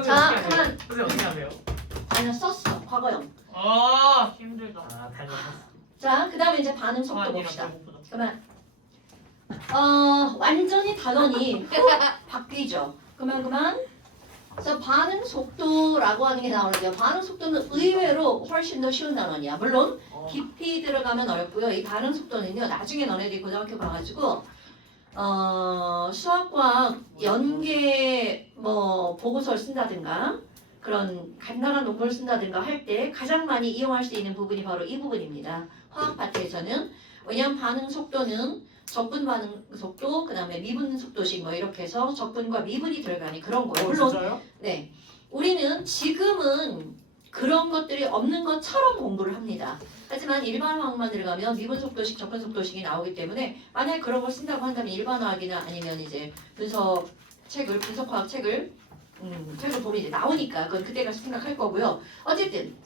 자, 그러면 선생님 어떻게 하세요? 아니야 썼어 과거형. 아 힘들다. 아 다녀왔어. 자, 그 다음에 이제 반응 속도 봅시다. 그러면 완전히 단원이 바뀌죠. 그만. 그래서 반응 속도라고 하는 게 나오는데요. 반응 속도는 의외로 훨씬 더 쉬운 단원이야. 물론 깊이 들어가면 어렵고요. 이 반응 속도는요. 나중에 너네들이 고등학교 가가지고 수학과학 연계 뭐 보고서를 쓴다든가 그런 간단한 논문을 쓴다든가 할 때 가장 많이 이용할 수 있는 부분이 바로 이 부분입니다. 화학 파트에서는. 왜냐하면 반응 속도는 적분 반응 속도, 그 다음에 미분 속도식 뭐 이렇게 해서 적분과 미분이 들어가니 그런 거예요. 물론 진짜요? 네, 우리는 지금은 그런 것들이 없는 것처럼 공부를 합니다. 하지만 일반화학만 들어가면 미분 속도식, 적분 속도식이 나오기 때문에 만약에 그런 걸 쓴다고 한다면 일반화학이나 아니면 이제 분석화학 책을 보면 이제 나오니까 그건 그때 가서 생각할 거고요. 어쨌든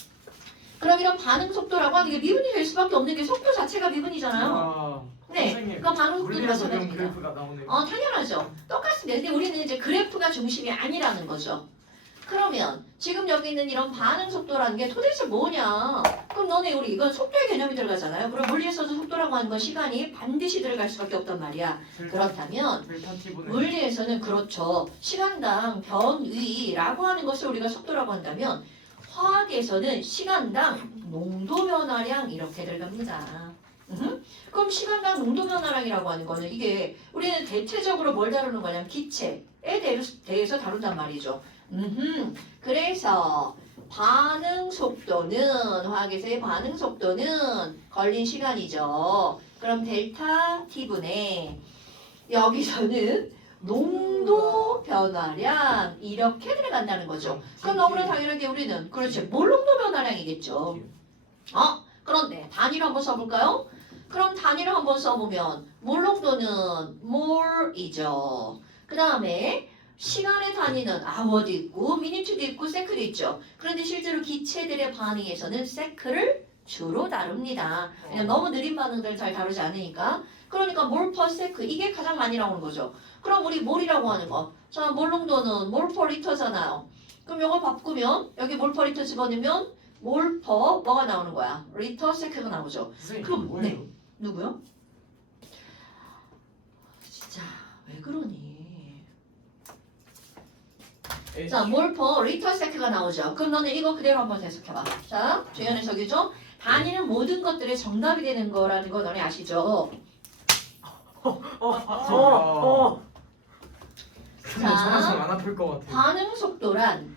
그럼 이런 반응 속도라고 하는 게 미분이 될 수밖에 없는 게 속도 자체가 미분이잖아요. 네, 그러니까 반응 속도는 물리에서 배운 마찬가지입니다. 그래프가 나오네요. 당연하죠. 똑같습니다. 근데 우리는 이제 그래프가 중심이 아니라는 거죠. 그러면 지금 여기 있는 이런 반응 속도라는 게 도대체 뭐냐? 그럼 너네 우리 이건 속도의 개념이 들어가잖아요. 그럼 물리에서도 속도라고 하는 건 시간이 반드시 들어갈 수밖에 없단 말이야. 그렇다면 물리에서는 그렇죠. 시간당 변위라고 하는 것을 우리가 속도라고 한다면 화학에서는 시간당 농도 변화량 이렇게 들어갑니다. 그럼 시간당 농도 변화량이라고 하는 거는 이게 우리는 대체적으로 뭘 다루는 거냐면 기체에 대해서 다룬단 말이죠. 그래서 반응 속도는 화학에서의 반응 속도는 걸린 시간이죠. 그럼 델타 T분의 여기서는 농도 변화량 이렇게 들어간다는 거죠. 그럼 너무나 당연하게 우리는 그렇지 몰 농도 변화량이겠죠. 그런데 단위로 한번 써볼까요? 그럼 단위로 한번 써보면 몰 농도는 몰이죠. 그 다음에 시간의 단위는 아워도 있고 미니트도 있고 세클도 있죠. 그런데 실제로 기체들의 반응에서는 세클을 주로 다룹니다. 그냥 너무 느린 반응들을 잘 다루지 않으니까. 그러니까 몰 퍼 세크 이게 가장 많이 나오는 거죠. 그럼 우리 몰이라고 하는 거. 자, 몰 농도는 몰 퍼 리터잖아요. 그럼 이거 바꾸면 여기 몰 퍼 리터 집어넣으면 몰 퍼 뭐가 나오는 거야? 리터 세크가 나오죠. 그럼 뭐예요? 네. 누구요? 진짜 왜 그러니? 자, 몰 퍼 리터 세크가 나오죠. 그럼 너는 이거 그대로 한번 해석해봐. 자, 주연의 석유죠. 단위는 모든 것들의 정답이 되는 거라는 거 너네 아시죠? 자, 안 아플 것 같아. 반응 속도란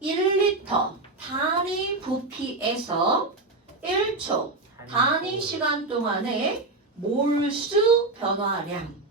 1리터 단위 부피에서 1초 단위 시간 동안의 몰수 변화량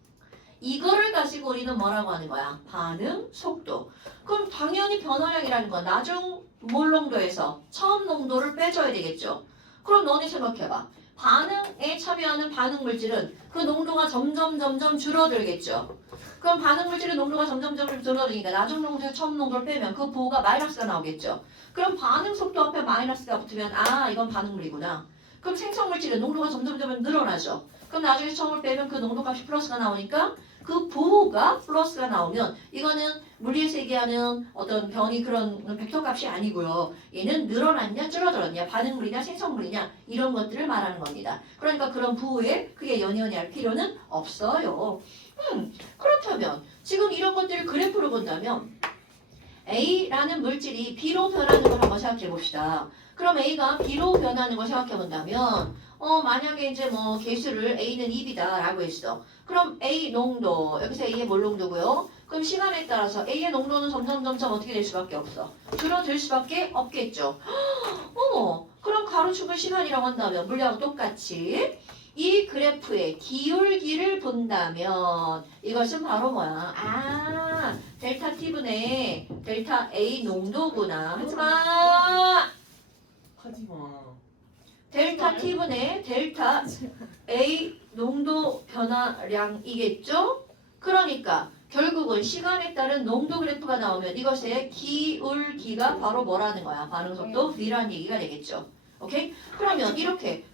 이거를 가지고 우리는 뭐라고 하는 거야? 반응 속도. 그럼 당연히 변화량이라는 건 나중 몰 농도에서 처음 농도를 빼줘야 되겠죠. 그럼 너네 생각해봐. 반응에 참여하는 반응 물질은 그 농도가 점점 줄어들겠죠. 그럼 반응 물질의 농도가 점점 줄어드니까 나중 농도에서 처음 농도를 빼면 그 부호가 마이너스가 나오겠죠. 그럼 반응 속도 앞에 마이너스가 붙으면 이건 반응물이구나. 그럼 생성 물질의 농도가 점점 늘어나죠. 그럼 나중에 처음을 빼면 그 농도값이 플러스가 나오니까 그 부호가 플러스가 나오면 이거는 물리에서 얘기하는 어떤 변이 그런 벡터 값이 아니고요. 얘는 늘어났냐 줄어들었냐 반응물이냐 생성물이냐 이런 것들을 말하는 겁니다. 그러니까 그런 부호에 크게 연연히 할 필요는 없어요. 그렇다면 지금 이런 것들을 그래프로 본다면 A라는 물질이 B로 변하는 걸 한번 생각해 봅시다. 그럼 A가 B로 변하는 걸 생각해 본다면 만약에 이제 뭐 개수를 A는 2B다 라고 했어. 그럼 A 농도 여기서 A의 몰 농도고요. 그럼 시간에 따라서 A의 농도는 점점 어떻게 될 수밖에 없어. 줄어들 수밖에 없겠죠. 그럼 가로축을 시간이라고 한다면 물리하고 똑같이 이 그래프의 기울기를 본다면 이것은 바로 뭐야? 델타 T분의 델타 A 농도구나. 하지마. 델타 T분의 델타 A 농도 변화량이겠죠? 그러니까 결국은 시간에 따른 농도 그래프가 나오면 이것의 기울기가 바로 뭐라는 거야? 반응 속도 V라는 얘기가 되겠죠. 오케이? 그러면 이렇게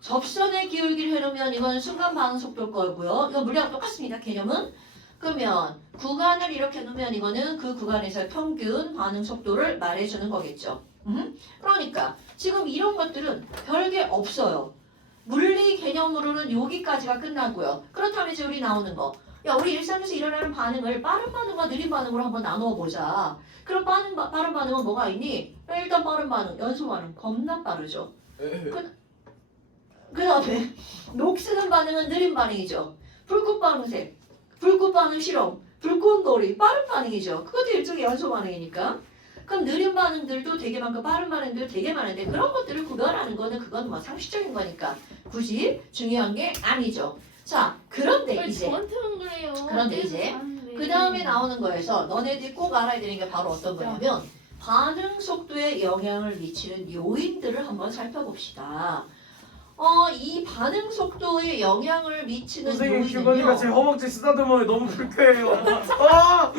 접선의 기울기를 해놓으면 이건 순간 반응 속도일 거고요. 이거 물리하고 똑같습니다. 개념은. 그러면 구간을 이렇게 놓으면 이거는 그 구간에서의 평균 반응 속도를 말해주는 거겠죠. 그러니까 지금 이런 것들은 별게 없어요. 물리 개념으로는 여기까지가 끝나고요. 그렇다면 이제 우리 나오는 거. 야, 우리 일상에서 일어나는 반응을 빠른 반응과 느린 반응으로 한번 나누어 보자. 그럼 빠른 반응은 뭐가 있니? 일단 빠른 반응, 연소 반응 겁나 빠르죠. 그 다음에 녹쓰는 반응은 느린 반응이죠. 불꽃 반응색, 불꽃 반응 실험, 불꽃놀이 빠른 반응이죠. 그것도 일종의 연소 반응이니까. 그럼 느린 반응들도 되게 많고 빠른 반응들 되게 많은데 그런 것들을 구별하는 거는 그건 뭐 상식적인 거니까 굳이 중요한 게 아니죠. 자, 그런데 왜 이제 저한테만 그래요? 그런데 이제 그 다음에 나오는 거에서 너네들이 꼭 알아야 되는 게 바로 어떤 거냐면 반응 속도에 영향을 미치는 요인들을 한번 살펴봅시다. 이 반응 속도에 영향을 미치는 선생님 규건이가 제 요인은요. 허벅지 쓰다듬어요. 너무 불쾌해요. 제가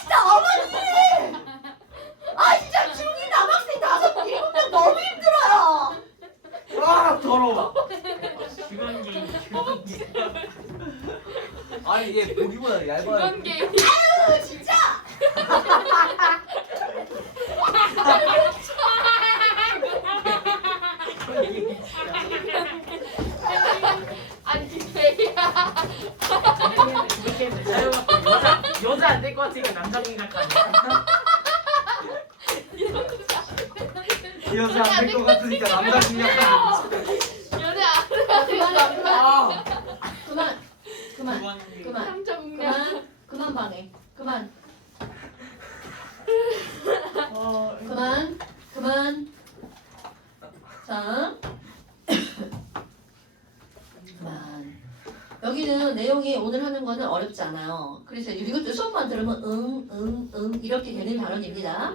진짜 어머니! 진짜 중2 남학생 5-7명 너무 힘들어요. 더러워. 규건기 규건기. 아니 얘 보기보다 얇아요. 그런 게 진짜. 안티페이야. 이렇게 자유롭게 여자 안 될 것 같으니까 남자 생각하네. 이 여자 안 될 것 같으니까 남자 생각하는. 연애 안 그만. 남자 분명. 그만 방해. 그만. 자. 그만. 여기는 내용이 오늘 하는 거는 어렵지 않아요. 그래서 이것도 수업만 들으면 이렇게 되는 단원입니다.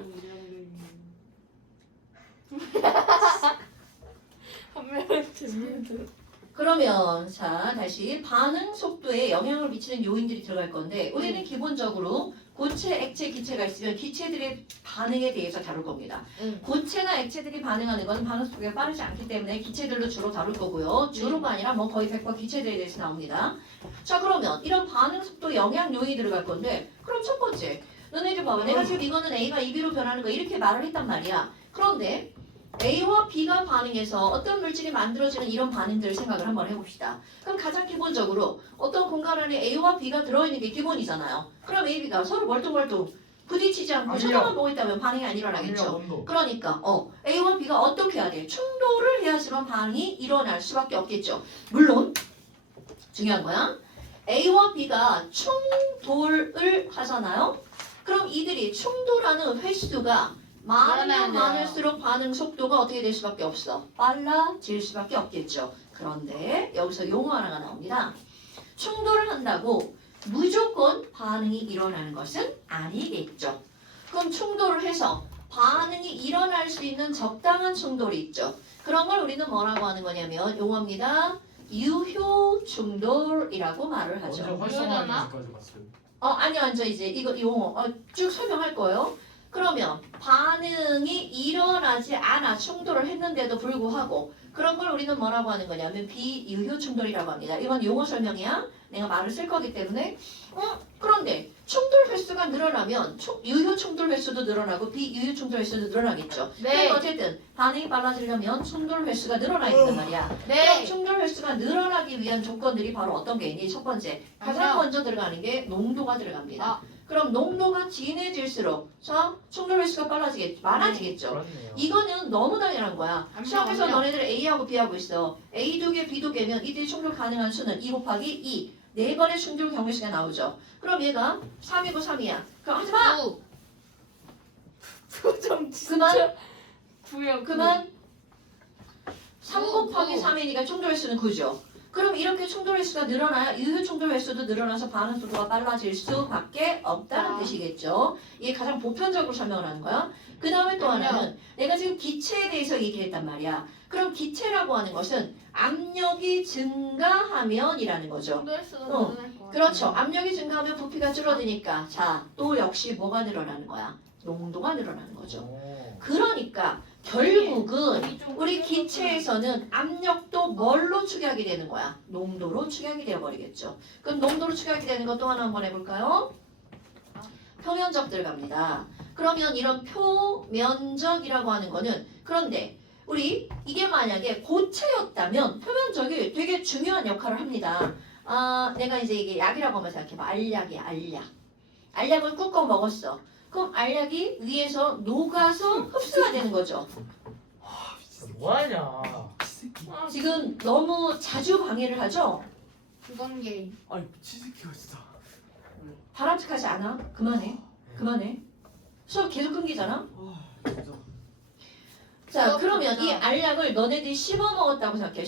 한명은 재밌는. 그러면 자 다시 반응 속도에 영향을 미치는 요인들이 들어갈 건데 우리는 기본적으로 고체, 액체, 기체가 있으면 기체들의 반응에 대해서 다룰 겁니다. 고체나 액체들이 반응하는 것은 반응 속도가 빠르지 않기 때문에 기체들로 주로 다룰 거고요. 주로가 아니라 뭐 거의 100% 기체들에 대해서 나옵니다. 자 그러면 이런 반응 속도 영향 요인이 들어갈 건데 그럼 첫 번째 너네들 봐봐. 내가 지금 이거는 A가 EB로 변하는 거 이렇게 말을 했단 말이야. 그런데 A와 B가 반응해서 어떤 물질이 만들어지는 이런 반응들을 생각을 한번 해봅시다. 그럼 가장 기본적으로 어떤 공간 안에 A와 B가 들어있는 게 기본이잖아요. 그럼 A, B가 서로 멀뚱멀뚱 부딪히지 않고 아니요. 쳐다만 보고 있다면 반응이 안 일어나겠죠. 온도. 그러니까 A와 B가 어떻게 해야 돼? 충돌을 해야지만 반응이 일어날 수밖에 없겠죠. 물론 중요한 거야. A와 B가 충돌을 하잖아요. 그럼 이들이 충돌하는 횟수가 많으면 많을수록 반응 속도가 어떻게 될 수밖에 없어? 빨라질 수밖에 없겠죠. 그런데 여기서 용어 하나가 나옵니다. 충돌을 한다고 무조건 반응이 일어나는 것은 아니겠죠. 그럼 충돌을 해서 반응이 일어날 수 있는 적당한 충돌이 있죠. 그런 걸 우리는 뭐라고 하는 거냐면 용어입니다. 유효 충돌이라고 말을 하죠. 먼저 활성화하는 것까지 갔어요. 아니요. 이제 이거 용어 쭉 설명할 거예요. 그러면 반응이 일어나지 않아 충돌을 했는데도 불구하고 그런 걸 우리는 뭐라고 하는 거냐면 비유효 충돌이라고 합니다. 이건 용어 설명이야. 내가 말을 쓸 거기 때문에 그런데 충돌 횟수가 늘어나면 유효 충돌 횟수도 늘어나고 비유효 충돌 횟수도 늘어나겠죠. 네. 그럼 어쨌든 반응이 빨라지려면 충돌 횟수가 늘어나야 된단 말이야. 그럼 네. 충돌 횟수가 늘어나기 위한 조건들이 바로 어떤 게 있니? 첫 번째, 가장 먼저 들어가는 게 농도가 들어갑니다. 그럼 농도가 진해질수록 충돌 횟수가 많아지겠죠. 그렇네요. 이거는 너무 당연한 거야. 압력, 시험에서 압력. 너네들 A하고 B하고 있어. A 2개, B 2개면 이들이 충돌 가능한 수는 2 곱하기 2. 4번의 충돌 경우수가 나오죠. 그럼 얘가 3이고 3이야. 그럼 하지마! 9점 그만! 구요. 그만! 3 구, 곱하기 구. 3이니까 충돌 횟수는 9죠. 그럼 이렇게 충돌 횟수가 늘어나야 유효 충돌 횟수도 늘어나서 반응 속도가 빨라질 수밖에 없다는 아. 뜻이겠죠. 이게 가장 보편적으로 설명을 하는 거야. 그 다음에 또 하나는 내가 지금 기체에 대해서 얘기했단 말이야. 그럼 기체라고 하는 것은 압력이 증가하면이라는 거죠. 정도에서 그렇죠. 압력이 증가하면 부피가 줄어드니까 자, 또 역시 뭐가 늘어나는 거야? 농도가 늘어나는 거죠. 그러니까 결국은 우리 기체에서는 압력도 뭘로 축약이 되는 거야? 농도로 축약이 되어버리겠죠. 그럼 농도로 축약이 되는 것 또 하나 한번 해볼까요? 표면적 들어갑니다. 그러면 이런 표면적이라고 하는 거는 그런데 우리 이게 만약에 고체였다면 표면적이 되게 중요한 역할을 합니다. 내가 이제 이게 약이라고 하면 생각해봐. 알약이야, 알약. 알약을 꾹꾹 먹었어. 그럼 알약이 위에서 녹아서 흡수가 되는 거죠. 뭐하냐? 아, 지금 너무 자주 방해를 하죠? 그건 게임. 아니 치즈키가 진짜. 바람직하지 않아? 그만해. 그만해. 수업 계속 끊기잖아? 진짜. 자, 그러면 이 알약을 너네들이 씹어 먹었다고 생각해.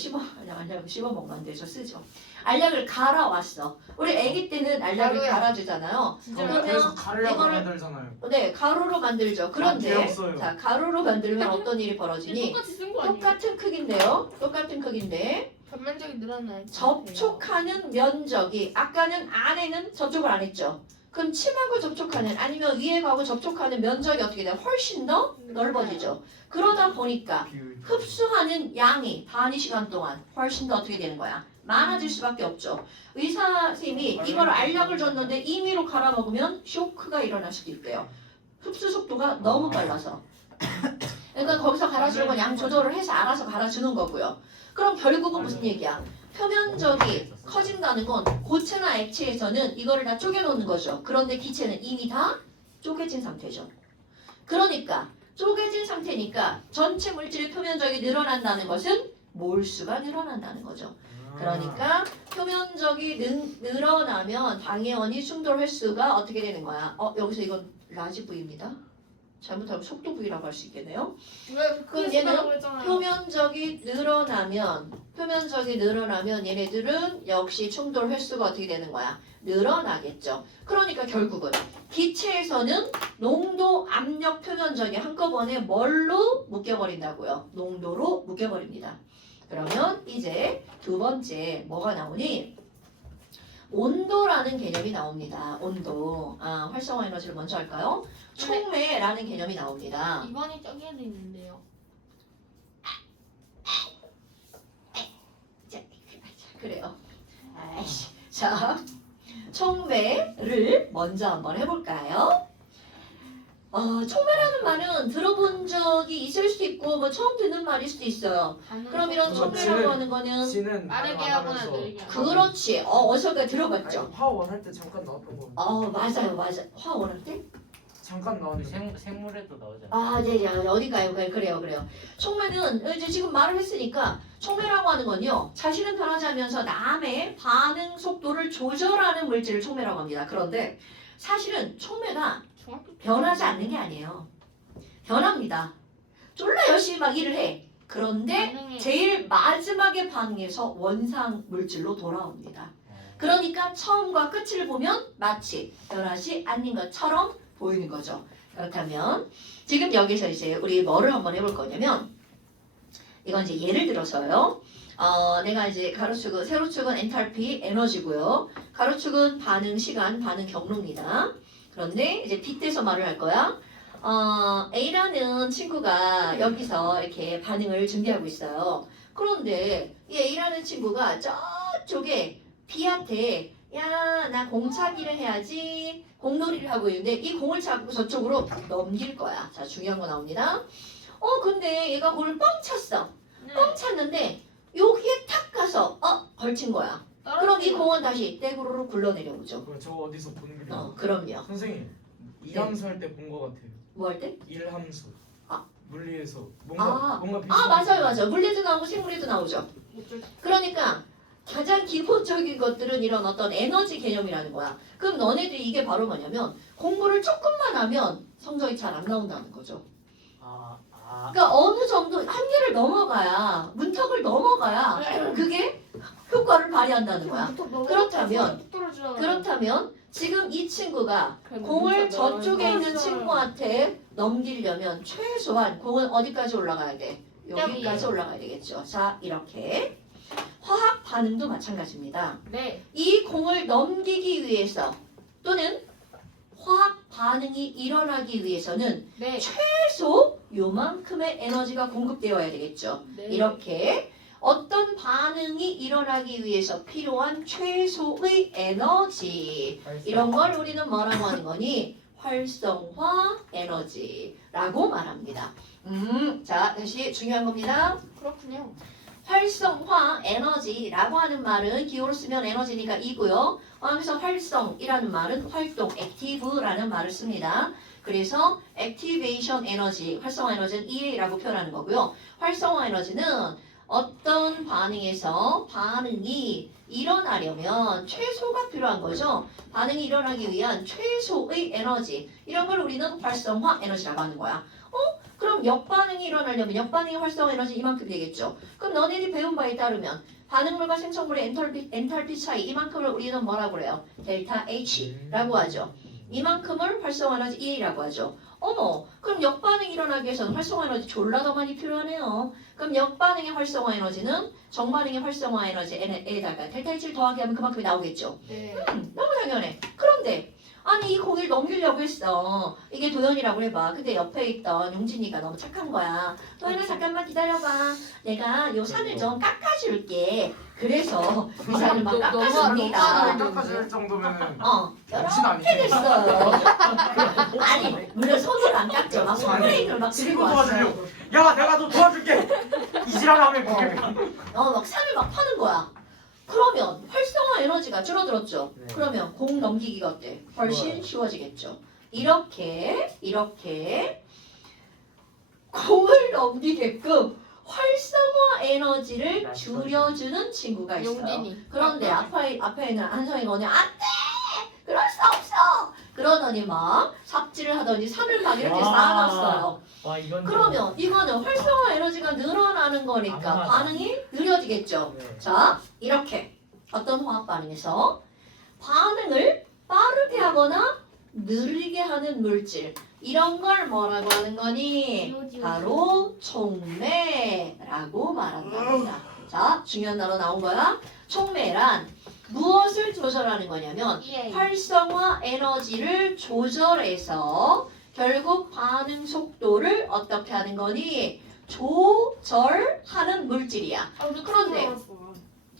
알약을 씹어 먹으면 안 되죠. 쓰죠. 알약을 갈아왔어. 우리 아기 때는 알약을 가루야. 갈아주잖아요. 진짜 그러면 그래서 가루라고 이거를- 만들잖아요. 네, 가루로 만들죠. 아, 그런데 없어요. 자, 가루로 만들면 어떤 일이 벌어지니? 똑같이 쓴 거 아니에요? 똑같은 크기인데요. 똑같은 크기인데 전면적이 늘어나요. 접촉하는 면적이 아까는 안에는 접촉을 안 했죠. 그럼 침하고 접촉하는 아니면 위에 가고 접촉하는 면적이 어떻게 돼요? 훨씬 더 넓어지죠. 그러다 보니까 비율. 흡수하는 양이 단위 시간 동안 훨씬 더 어떻게 되는 거야? 많아질 수밖에 없죠. 의사 선생님이 이걸 알약을 줬는데 임의로 갈아 먹으면 쇼크가 일어날 수도 있대요. 흡수 속도가 너무 빨라서. 그러니까 거기서 갈아주는 건 양 조절을 해서 알아서 갈아주는 거고요. 그럼 결국은 무슨 얘기야? 표면적이 커진다는 건 고체나 액체에서는 이거를 다 쪼개놓는 거죠. 그런데 기체는 이미 다 쪼개진 상태죠. 그러니까 쪼개진 상태니까 전체 물질의 표면적이 늘어난다는 것은 몰수가 늘어난다는 거죠. 그러니까 표면적이 늘어나면 방해원이 충돌 횟수가 어떻게 되는 거야? 여기서 이건 라지 V입니다. 잘못하면 속도 V라고 할 수 있겠네요. 왜 그럼 얘는 했잖아요. 표면적이 늘어나면 얘네들은 역시 충돌 횟수가 어떻게 되는 거야? 늘어나겠죠. 그러니까 결국은 기체에서는 농도, 압력, 표면적이 한꺼번에 뭘로 묶여버린다고요? 농도로 묶여버립니다. 그러면 이제 두 번째 뭐가 나오니? 온도라는 개념이 나옵니다. 온도. 활성화 에너지를 먼저 할까요? 촉매라는 개념이 나옵니다. 2번이 저기에도 있는데요. 그래요. 자, 촉매를 먼저 한번 해볼까요? 촉매라는 말은 들어본 적이 있을 수도 있고 뭐 처음 듣는 말일 수도 있어요. 그럼 이런 촉매라고 하는 거는 지는 빠르게 하거나 느리게 하거나. 그렇지. 어디서 들어봤죠? 화원 할 때 잠깐 나왔던 거. 맞아요. 화학 원할 때? 잠깐 나왔는데. 생물에도 나오잖아. 네, 어디가요? 그래요. 촉매는 이제 지금 말을 했으니까 촉매라고 하는 건요. 자신은 변하지 않으면서 남의 반응 속도를 조절하는 물질을 촉매라고 합니다. 그런데 사실은 촉매가 중학교 때 변하지 않는 게 아니에요. 변합니다. 쫄라 열심히 막 일을 해. 그런데 반응이 제일 마지막에 반응해서 원상 물질로 돌아옵니다. 그러니까 처음과 끝을 보면 마치 변하지 않는 것처럼 보이는 거죠. 그렇다면 지금 여기서 이제 우리 뭐를 한번 해볼 거냐면 이건 이제 예를 들어서요. 내가 이제 가로축은 세로축은 엔탈피 에너지고요. 가로축은 반응 시간, 반응 경로입니다. 그런데 이제 빗대서 말을 할 거야. A라는 친구가 여기서 이렇게 반응을 준비하고 있어요. 그런데 이 A라는 친구가 저쪽에 B한테 야, 나 공차기를 해야지. 공놀이를 하고 있는데 이 공을 잡고 저쪽으로 넘길 거야. 자, 중요한 거 나옵니다. 근데 얘가 공을 뻥 찼어. 뻥 찼는데 여기에 탁 가서 걸친 거야. 그럼 이 공은 다시 떼구르르 굴러내려오죠. 저 어디서 본 그림. 그럼요. 선생님 이함수 할 때 본 거 같아요. 뭐 할 때? 일함수. 아. 물리에서 뭔가 비슷한. 맞아요. 물리도 나오고 식물에도 나오죠. 그러니까 가장 기본적인 것들은 이런 어떤 에너지 개념이라는 거야. 그럼 너네들이 이게 바로 뭐냐면 공부를 조금만 하면 성적이 잘 안 나온다는 거죠. 그러니까 어느 정도 한계를 넘어가야 문턱을 넘어가야 그게 효과를 발휘한다는 거야. 그렇다면 지금 이 친구가 공을 저쪽에 있는 친구한테 넘기려면 최소한 공은 어디까지 올라가야 돼? 여기까지 올라가야 되겠죠. 자, 이렇게 화학 반응도 마찬가지입니다. 네. 이 공을 넘기기 위해서 또는 화학 반응이 일어나기 위해서는 네. 최소 요만큼의 에너지가 공급되어야 되겠죠. 네. 이렇게 어떤 반응이 일어나기 위해서 필요한 최소의 에너지 이런 걸 우리는 뭐라고 하는 거니? 활성화 에너지라고 말합니다. 자, 다시 중요한 겁니다. 그렇군요. 활성화 에너지라고 하는 말은 기호로 쓰면 에너지니까 이고요. 그래서 활성이라는 말은 활동, 액티브라는 말을 씁니다. 그래서 액티베이션 에너지, 활성화 에너지는 EA라고 표현하는 거고요. 활성화 에너지는 어떤 반응에서 반응이 일어나려면 최소가 필요한 거죠. 반응이 일어나기 위한 최소의 에너지 이런 걸 우리는 활성화 에너지라고 하는 거야. 그럼 역반응이 일어나려면 역반응의 활성화 에너지 이만큼 되겠죠. 그럼 너네들이 배운 바에 따르면 반응물과 생성물의 엔탈피 차이 이만큼을 우리는 뭐라고 그래요? 델타 H라고 하죠. 이만큼을 활성화 에너지 EA라고 하죠. 어머, 그럼 역반응이 일어나기 위해서는 활성화 에너지 졸라 더 많이 필요하네요. 그럼 역반응의 활성화 에너지는 정반응의 활성화 에너지에다가 델타 H를 더하게 하면 그만큼이 나오겠죠. 네. 너무 당연해. 그런데 아니 이 공을 넘기려고 했어. 이게 도연이라고 해봐. 근데 옆에 있던 용진이가 너무 착한 거야. 도연아 잠깐만 기다려봐. 내가 요 산을 좀 깎아줄게. 그래서 그 산을 막 깎아줍니다. 깎아줄 정도면은 이렇게 정신 아니에요? 됐어요. 아니 물론 손으로 안 깎죠. 막 손브레인을 막 들고 친구 왔어요. 도와주려고. 야 내가 너 도와줄게. 이지랄하면 그게 막 산을 막 파는 거야. 그러면 활성화 에너지가 줄어들었죠. 네. 그러면 공 넘기기가 어때? 훨씬 쉬워지겠죠. 이렇게 공을 넘기게끔 활성화 에너지를 줄여주는 친구가 있어요. 용진이. 그런데 앞에 있는 한성이가 오늘 안돼! 그럴 수 없어! 그러더니 막 삽질을 하더니 산을 막 이렇게 와. 쌓아놨어요. 와 이건 그러면 이거는 활성화 에너지가 늘어나는 거니까 아, 맞아. 반응이 느려지겠죠. 네. 자, 이렇게 어떤 화학 반응에서 반응을 빠르게 하거나 느리게 하는 물질 이런 걸 뭐라고 하는 거니? 바로 촉매라고 말한답니다. 자, 중요한 단어 나온 거야. 촉매란 무엇을 조절하는 거냐면 EA. 활성화 에너지를 조절해서 결국 반응 속도를 어떻게 하는 거니? 조절하는 물질이야.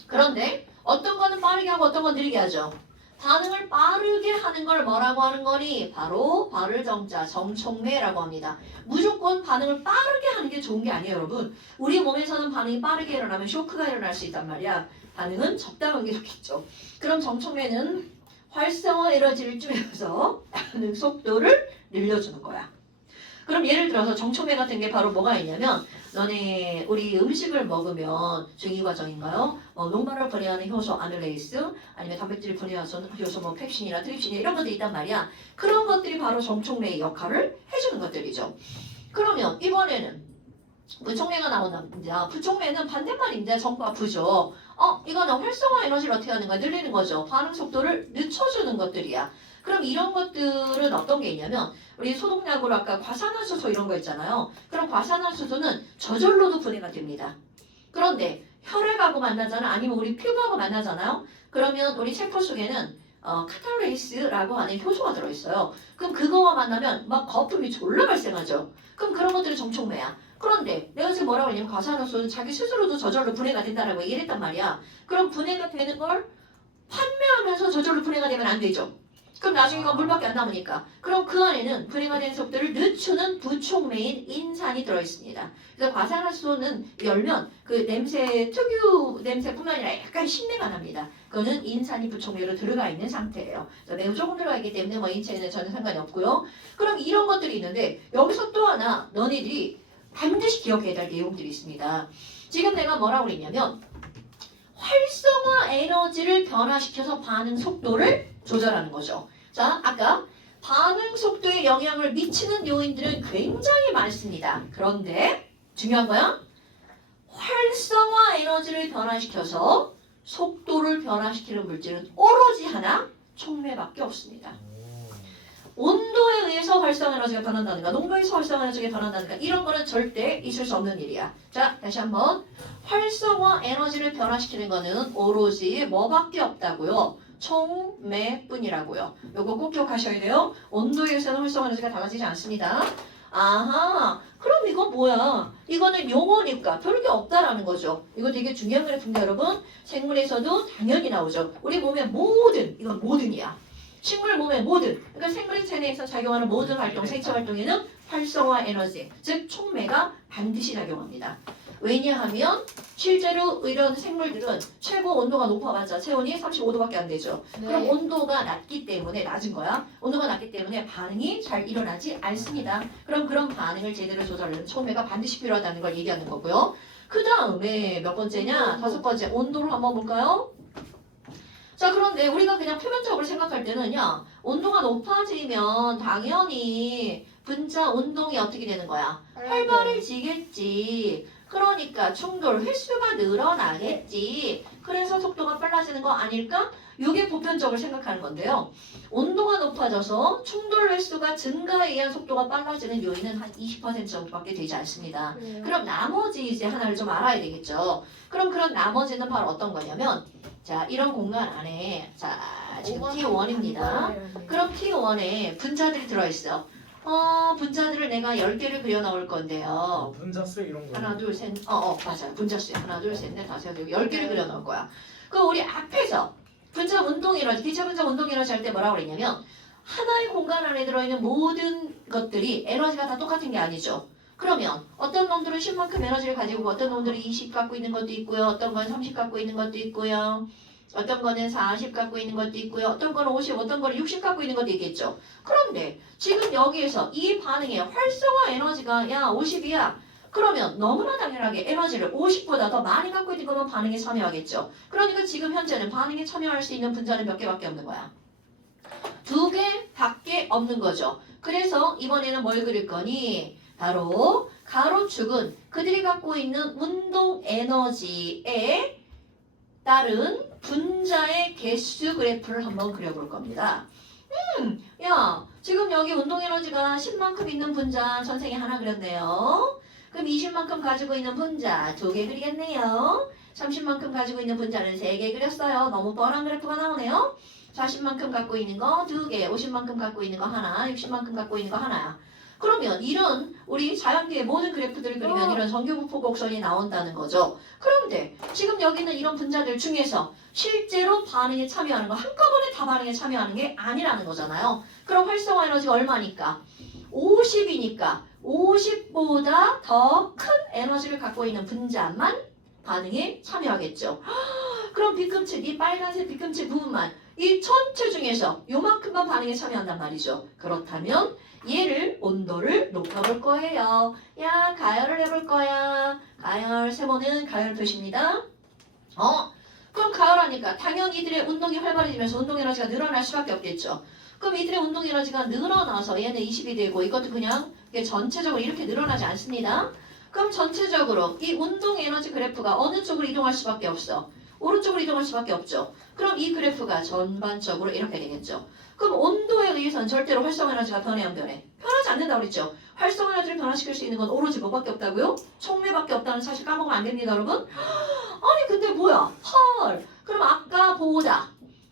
그런데 어떤 거는 빠르게 하고 어떤 건 느리게 하죠. 반응을 빠르게 하는 걸 뭐라고 하는 거니? 바로 발을정자 정촉매라고 합니다. 무조건 반응을 빠르게 하는 게 좋은 게 아니에요, 여러분. 우리 몸에서는 반응이 빠르게 일어나면 쇼크가 일어날 수 있단 말이야. 반응은 적당한 게 좋겠죠. 그럼 정촉매는 활성화 에너지를 줄여서 반응 속도를 늘려주는 거야. 그럼 예를 들어서 정촉매 같은 게 바로 뭐가 있냐면 너네 우리 음식을 먹으면 중위 과정인가요? 녹말을 분해하는 효소 아밀레이스 아니면 단백질을 분해하는 효소 뭐 펩신이나 트립신이 이런 것들이 있단 말이야. 그런 것들이 바로 정촉매의 역할을 해주는 것들이죠. 그러면 이번에는 부촉매가 나온답니다. 부촉매는 반대말입니다. 정과 부죠. 이거는 활성화 에너지를 어떻게 하는 거야? 늘리는 거죠. 반응 속도를 늦춰주는 것들이야. 그럼 이런 것들은 어떤 게 있냐면 우리 소독약으로 아까 과산화수소 이런 거 있잖아요. 그럼 과산화수소는 저절로도 분해가 됩니다. 그런데 혈액하고 만나잖아. 아니면 우리 피부하고 만나잖아요. 그러면 우리 세포 속에는 카탈레이스라고 하는 효소가 들어있어요. 그럼 그거와 만나면 막 거품이 졸라 발생하죠. 그럼 그런 것들이 정촉매야. 그런데 내가 지금 뭐라고 했냐면 과산화수소는 자기 스스로도 저절로 분해가 된다라고 얘기를 했단 말이야. 그럼 분해가 되는 걸 판매하면서 저절로 분해가 되면 안 되죠. 그럼 나중에 이건 물밖에 안 남으니까. 그럼 그 안에는 분해가 되는 속도를 늦추는 부촉매인 인산이 들어있습니다. 그래서 과산화수소는 열면 그 냄새, 특유 냄새뿐만 아니라 약간 신내가 납니다. 그거는 인산이 부촉매로 들어가 있는 상태예요. 그래서 매우 조금 들어가 있기 때문에 뭐 인체에는 전혀 상관이 없고요. 그럼 이런 것들이 있는데 여기서 또 하나 너희들이 반드시 기억해야 될 내용들이 있습니다. 지금 내가 뭐라고 그랬냐면 활성화 에너지를 변화시켜서 반응 속도를 조절하는 거죠. 자, 아까 반응 속도에 영향을 미치는 요인들은 굉장히 많습니다. 그런데 중요한 거야. 활성화 에너지를 변화시켜서 속도를 변화시키는 물질은 오로지 하나, 촉매밖에 없습니다. 온도에 의해서 활성화 에너지가 변한다든가 농도에 의해서 활성화 에너지가 변한다든가 이런 거는 절대 있을 수 없는 일이야. 자, 다시 한번 활성화 에너지를 변화시키는 거는 오로지 뭐밖에 없다고요? 총매뿐이라고요. 요거 꼭 기억하셔야 돼요. 온도에 의해서는 활성화 에너지가 달라지지 않습니다. 아하, 그럼 이거 뭐야? 이거는 용어니까 별게 없다라는 거죠. 이거 되게 중요한 그래프인데 여러분, 생물에서도 당연히 나오죠. 우리 몸의 모든, 이건 모든이야. 식물 몸의 모든, 그러니까 생물 체내에서 작용하는 모든 활동, 생체 활동에는 활성화 에너지, 즉 촉매가 반드시 작용합니다. 왜냐하면 실제로 이런 생물들은 최고 온도가 높아봤자 체온이 35도밖에 안 되죠. 그럼 네. 온도가 낮기 때문에 낮은 거야. 온도가 낮기 때문에 반응이 잘 일어나지 않습니다. 그럼 그런 반응을 제대로 조절하는 촉매가 반드시 필요하다는 걸 얘기하는 거고요. 그 다음에 몇 번째냐? 5번째 온도를 한번 볼까요? 자, 그런데 우리가 그냥 표면적으로 생각할 때는 야, 온도가 높아지면 당연히 분자 운동이 어떻게 되는 거야? 활발해지겠지. 그러니까 충돌 횟수가 늘어나겠지. 그래서 속도가 빨라지는 거 아닐까? 이게 보편적으로 생각하는 건데요. 온도가 높아져서 충돌 횟수가 증가에 의한 속도가 빨라지는 요인은 한 20% 정도밖에 되지 않습니다. 그럼 나머지 이제 하나를 좀 알아야 되겠죠. 그럼 그런 나머지는 바로 어떤 거냐면 자, 이런 공간 안에 자, 지금 T1입니다. 그럼 T1에 분자들이 들어있어. 분자들을 내가 10개를 그려 넣을 건데요. 분자수 이런 거. 하나, 둘, 셋, 맞아요. 분자수 하나, 둘, 셋, 넷, 다섯, 여섯, 10개를 그려 넣을 거야. 그 우리 앞에서 분자 운동 에너지, 기체 분자 운동 에너지 할 때 뭐라고 그랬냐면 하나의 공간 안에 들어있는 모든 것들이 에너지가 다 똑같은 게 아니죠. 그러면 어떤 놈들은 10만큼 에너지를 가지고 어떤 놈들은 20 갖고 있는 것도 있고요. 어떤 건 30 갖고 있는 것도 있고요. 어떤 거는 40 갖고 있는 것도 있고요. 어떤 거는 50, 어떤 거는 60 갖고 있는 것도 있겠죠. 그런데 지금 여기에서 이 반응의 활성화 에너지가 야 50이야. 그러면 너무나 당연하게 에너지를 50보다 더 많이 갖고 있는 거면 반응에 참여하겠죠. 그러니까 지금 현재는 반응에 참여할 수 있는 분자는 몇 개밖에 없는 거야. 2개밖에 없는 거죠. 그래서 이번에는 뭘 그릴 거니? 바로 가로축은 그들이 갖고 있는 운동 에너지에 따른 분자의 개수 그래프를 한번 그려볼 겁니다. 야, 지금 여기 운동 에너지가 10만큼 있는 분자 선생이 하나 그렸네요. 그럼 20만큼 가지고 있는 분자 2개 그리겠네요. 30만큼 가지고 있는 분자는 3개 그렸어요. 너무 뻔한 그래프가 나오네요. 40만큼 갖고 있는 거 2개, 50만큼 갖고 있는 거 하나, 60만큼 갖고 있는 거 하나야. 그러면 이런 우리 자연계의 모든 그래프들을 그리면 이런 정규부호 곡선이 나온다는 거죠. 그런데 지금 여기는 이런 분자들 중에서 실제로 반응에 참여하는 거 한꺼번에 다 반응에 참여하는 게 아니라는 거잖아요. 그럼 활성화 에너지가 얼마니까? 50이니까 50보다 더 큰 에너지를 갖고 있는 분자만 반응에 참여하겠죠. 그럼 뒤꿈치, 이 빨간색 뒤꿈치 부분만 이 전체 중에서 요만큼만 반응에 참여한단 말이죠. 그렇다면 얘를 온도를 높여볼 거예요. 야, 가열을 해볼 거야. 가열, 세모는 가열 표시입니다. 그럼 가열하니까 당연히 이들의 운동이 활발해지면서 운동 에너지가 늘어날 수밖에 없겠죠. 그럼 이들의 운동 에너지가 늘어나서 얘는 20이 되고 이것도 그냥 전체적으로 이렇게 늘어나지 않습니다. 그럼 전체적으로 이 운동 에너지 그래프가 어느 쪽으로 이동할 수밖에 없어? 오른쪽으로 이동할 수밖에 없죠. 그럼 이 그래프가 전반적으로 이렇게 되겠죠. 그럼 온도에 의해서는 절대로 활성화 에너지가 변해 안 변해? 변하지 않는다고 그랬죠. 활성화 에너지를 변화시킬 수 있는 건 오로지 뭐밖에 없다고요? 촉매밖에 없다는 사실 까먹으면 안 됩니다, 여러분. 아니 근데 뭐야? 헐. 그럼 아까보다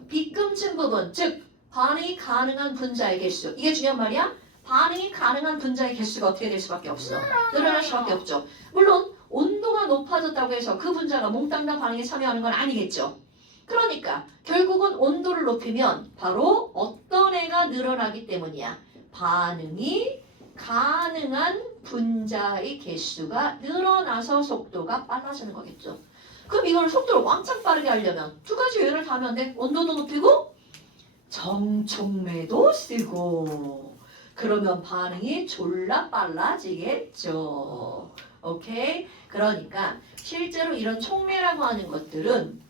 빗금층 부분, 즉 반응이 가능한 분자의 개수. 이게 중요한 말이야? 반응이 가능한 분자의 개수가 어떻게 될 수밖에 없어? 늘어날 수밖에 없죠. 물론 온도가 높아졌다고 해서 그 분자가 몽땅 다 반응에 참여하는 건 아니겠죠. 그러니까 결국은 온도를 높이면 바로 어떤 애가 늘어나기 때문이야. 반응이 가능한 분자의 개수가 늘어나서 속도가 빨라지는 거겠죠. 그럼 이걸 속도를 왕창 빠르게 하려면 두 가지 요인을 다 하면 돼. 온도도 높이고 정촉매도 쓰고 그러면 반응이 졸라 빨라지겠죠. 오케이? 그러니까 실제로 이런 촉매라고 하는 것들은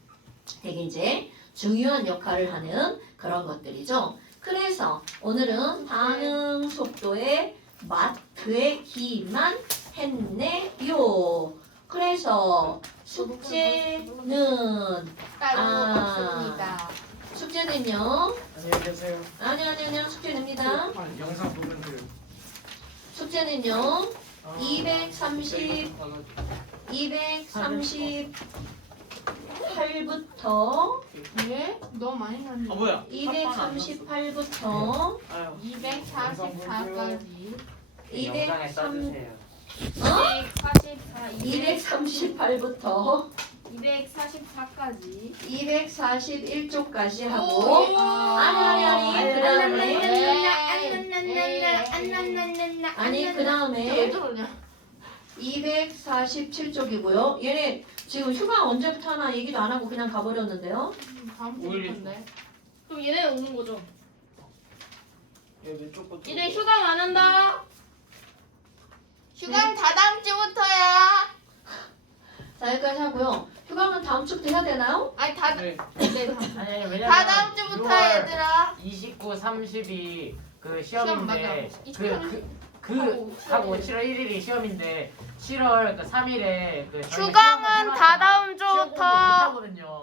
되게 이제 중요한 역할을 하는 그런 것들이죠. 그래서 오늘은 반응 속도의 마트의 기만 했네요. 그래서 숙제는 따로 없습니다. 숙제는요. 안녕히 계세요. 아니요 숙제입니다. 영상 보면 돼요. 숙제는요. 230 8부터 예? 너무 많이 갔네. 아 뭐야? 238부터 아유. 244까지. 영상에 써주세요. 244, 238부터 244까지. 241쪽까지 하고 오, 아니, 그 다음에 왜 저러냐? 247쪽이고요. 얘네 지금 휴가 언제부터 하나 얘기도 안 하고 그냥 가버렸는데요. 다음 오일 주인데. 그럼 얘네는 오는 거죠? 얘 왼쪽 것도. 이제 휴강 안 한다. 휴강 다 다음 주부터야. 자, 여기까지 하고요. 휴가는 다음 주부터 해야 되나요? 아니 다 네. 네, 다음. 아니 왜냐면 다 다음 주부터 6월 얘들아. 29, 30이 그 시험 시험인데 맞아. 그 하고 7월 1일이 시험인데 7월 그 3일에 그 저희가 휴강은 시험을 다 해봤잖아. 다음 시험 공부 주부터. 못 하거든요.